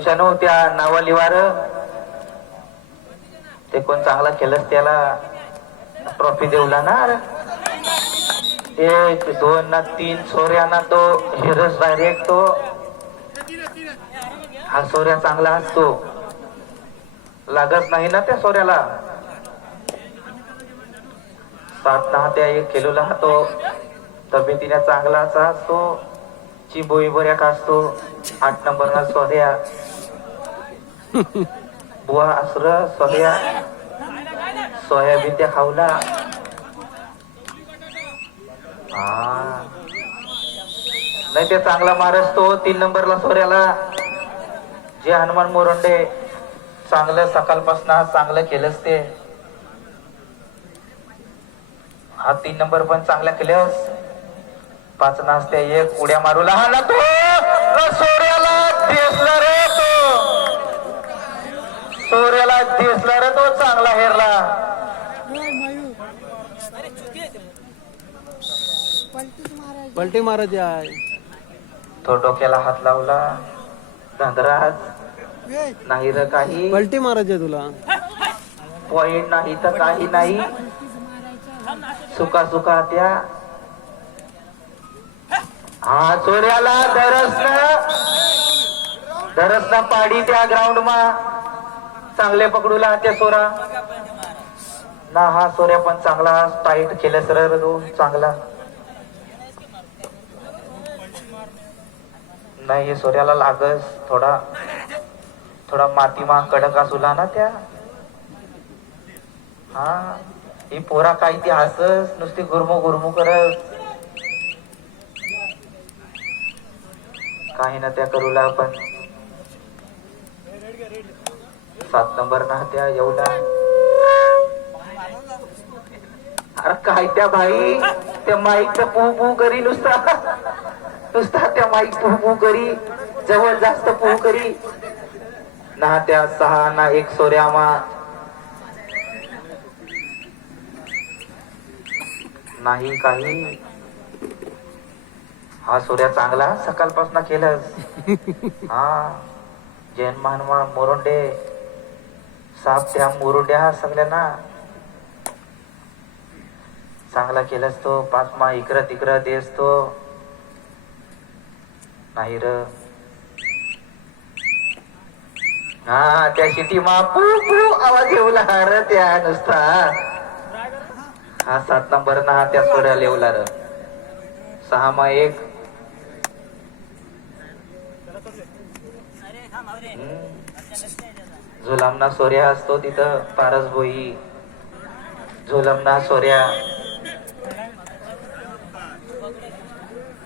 औषानो त्या नावालीवार ते कोण चांगला खेळस त्याला ट्रॉफी देऊला ना. 1 2 ना 3 सोऱ्याना तो हिरस डायरेक्ट तो हा सोऱ्या चांगला असतो लागत नाही ना त्या सोऱ्याला. 7-10 त्या एक खेळूला तो तब्येतीने चांगला असा असतो चिबोई बऱ्या का असतो. 8 नंबरला सोऱ्या बुवा असर सोऱ्या सोयाबीन त्या खाऊला. नाही ते चांगला मारस तो 3 नंबरला सोऱ्याला जे हनुमान मोरंडे चांगलं सकाळपासून चांगलं केलंच ते. हा 3 नंबर पण चांगला केलंस. 5 नाचत्या 1 उड्या मारू लहान तो सोऱ्याला दिसला रे तो सोऱ्याला दिसला रे तो चांगला हेरला. पलटी मारायची आहे. तो डोक्याला हात लावला. धनराज नाही र काही पलटी मारायची आहे तुला. पॉइंट नाही तर काही नाही. सुका त्या हा सोऱ्याला धरसना पाडी त्या ग्राउंड मा चांगले पकडूला त्या सोरा ना. हा सोऱ्या पण चांगला टाईट केलं सर चांगला नाही. सोऱ्याला लागस थोडा मातीमा कडक असुला ना त्या. हा ही पोरा काही ती हसस नुसती गुरमू करत काही ना त्या करूला. पण 7 नंबर ना त्या एवढा अरे काय त्या भाई त्या माईकचा पू करी नुसता त्या माईक पू करी जवळ जास्त पू करी ना. त्या 6 ना 1 सोऱ्यामा नाही काही. हा सोऱ्या चांगला सकाळपासून केलंस. हा जैन मानवा मोरोंडे साप त्या मोरोंड्या सगळ्यांना चांगला केलंस तो. 5 मा इकडं तिकडं देस तो नाही र. हा त्या शिटी मा पू आवाज येऊ लागला त्या नुसता. हा 7 नंबर ना त्या सोऱ्याला येऊ लागला. 6 मा 1 झुलामना सोऱ्या असतो तिथं पारस भोई झुलमना सोऱ्या